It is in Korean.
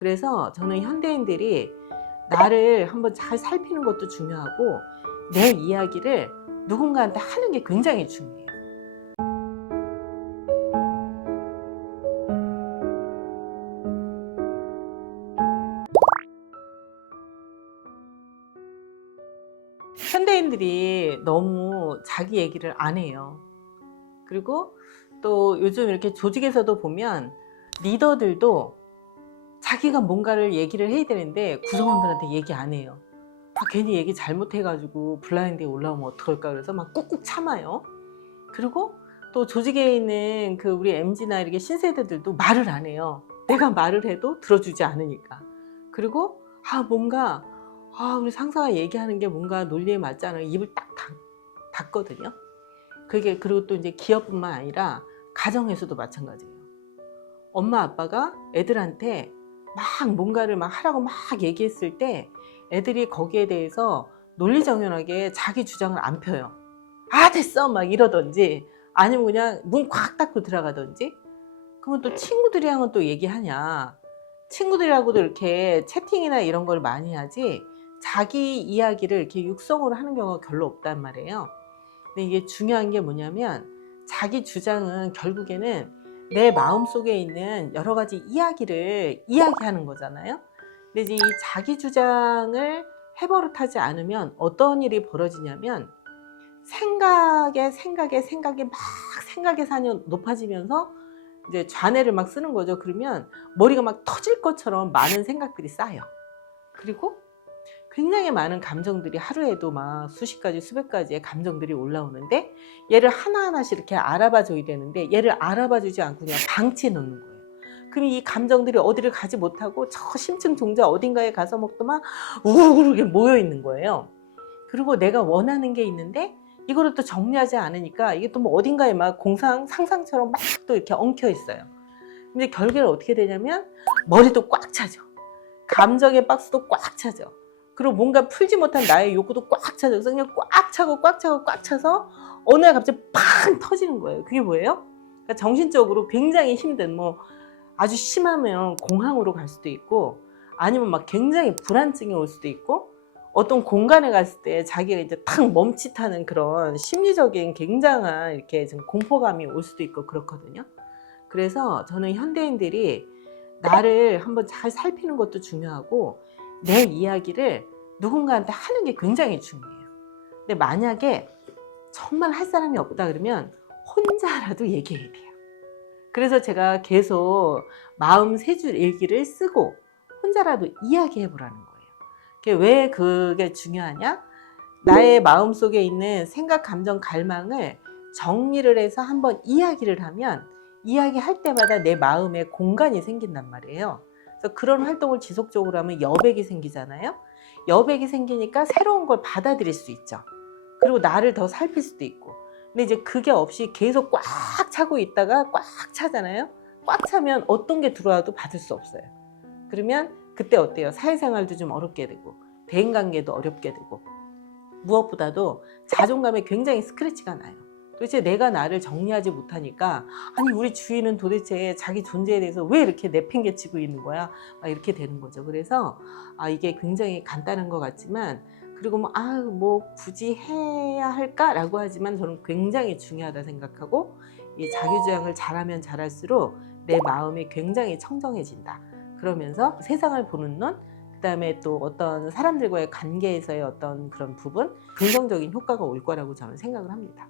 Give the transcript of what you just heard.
그래서 저는 현대인들이 나를 한번 잘 살피는 것도 중요하고 내 이야기를 누군가한테 하는 게 굉장히 중요해요. 현대인들이 너무 자기 얘기를 안 해요. 그리고 또 요즘 이렇게 조직에서도 보면 리더들도 자기가 뭔가를 얘기를 해야 되는데 구성원들한테 얘기 안 해요. 괜히 얘기 잘못해가지고 블라인드에 올라오면 어떡할까 그래서 막 꾹꾹 참아요. 그리고 또 조직에 있는 그 우리 MZ나 이렇게 신세대들도 말을 안 해요. 내가 말을 해도 들어주지 않으니까. 그리고 뭔가 우리 상사가 얘기하는 게 뭔가 논리에 맞지 않아요. 입을 딱 닫거든요. 그게 그리고 또 이제 기업뿐만 아니라 가정에서도 마찬가지예요. 엄마 아빠가 애들한테 막 뭔가를 막 하라고 막 얘기했을 때 애들이 거기에 대해서 논리정연하게 자기 주장을 안 펴요. 됐어 막 이러던지 아니면 그냥 문 콱 닫고 들어가던지. 그러면 또 친구들이랑은 또 얘기하냐. 친구들하고도 이렇게 채팅이나 이런 걸 많이 하지 자기 이야기를 이렇게 육성으로 하는 경우가 별로 없단 말이에요. 근데 이게 중요한 게 뭐냐면 자기 주장은 결국에는 내 마음속에 있는 여러 가지 이야기를 이야기하는 거잖아요. 근데 이제 이 자기 주장을 해버릇하지 않으면 어떤 일이 벌어지냐면 생각에 막 생각의 산이 높아지면서 이제 좌뇌를 막 쓰는 거죠. 그러면 머리가 막 터질 것처럼 많은 생각들이 쌓여. 그리고 굉장히 많은 감정들이 하루에도 막 수십 가지 수백 가지의 감정들이 올라오는데 얘를 하나하나씩 이렇게 알아봐 줘야 되는데 얘를 알아봐 주지 않고 그냥 방치해 놓는 거예요. 그럼 이 감정들이 어디를 가지 못하고 저 심층 종자 어딘가에 가서 또 막 우르르 모여 있는 거예요. 그리고 내가 원하는 게 있는데 이거를 또 정리하지 않으니까 이게 또 뭐 어딘가에 막 상상처럼 막 또 이렇게 엉켜 있어요. 근데 결국에 어떻게 되냐면 머리도 꽉 차죠. 감정의 박스도 꽉 차죠. 그리고 뭔가 풀지 못한 나의 욕구도 꽉 차죠. 그래서 그냥 꽉 차서 어느 날 갑자기 팡 터지는 거예요. 그게 뭐예요? 그러니까 정신적으로 굉장히 힘든 아주 심하면 공황으로 갈 수도 있고 아니면 막 굉장히 불안증이 올 수도 있고 어떤 공간에 갔을 때 자기가 이제 탁 멈칫하는 그런 심리적인 굉장한 이렇게 좀 공포감이 올 수도 있고 그렇거든요. 그래서 저는 현대인들이 나를 한번 잘 살피는 것도 중요하고 내 이야기를 누군가한테 하는 게 굉장히 중요해요. 근데 만약에 정말 할 사람이 없다 그러면 혼자라도 얘기해야 돼요. 그래서 제가 계속 마음 세 줄 일기를 쓰고 혼자라도 이야기해 보라는 거예요. 왜 그게 중요하냐? 나의 마음속에 있는 생각, 감정, 갈망을 정리를 해서 한번 이야기를 하면 이야기할 때마다 내 마음에 공간이 생긴단 말이에요. 그래서 그런 활동을 지속적으로 하면 여백이 생기잖아요. 여백이 생기니까 새로운 걸 받아들일 수 있죠. 그리고 나를 더 살필 수도 있고. 근데 이제 그게 없이 계속 꽉 차고 있다가 꽉 차잖아요. 꽉 차면 어떤 게 들어와도 받을 수 없어요. 그러면 그때 어때요? 사회생활도 좀 어렵게 되고 대인관계도 어렵게 되고 무엇보다도 자존감에 굉장히 스크래치가 나요. 도대체 내가 나를 정리하지 못하니까 우리 주인은 도대체 자기 존재에 대해서 왜 이렇게 내팽개치고 있는 거야? 막 이렇게 되는 거죠. 그래서 이게 굉장히 간단한 것 같지만 그리고 굳이 해야 할까라고 하지만 저는 굉장히 중요하다 생각하고 이 자기주장을 잘하면 잘할수록 내 마음이 굉장히 청정해진다. 그러면서 세상을 보는 눈, 그다음에 또 어떤 사람들과의 관계에서의 어떤 그런 부분 긍정적인 효과가 올 거라고 저는 생각을 합니다.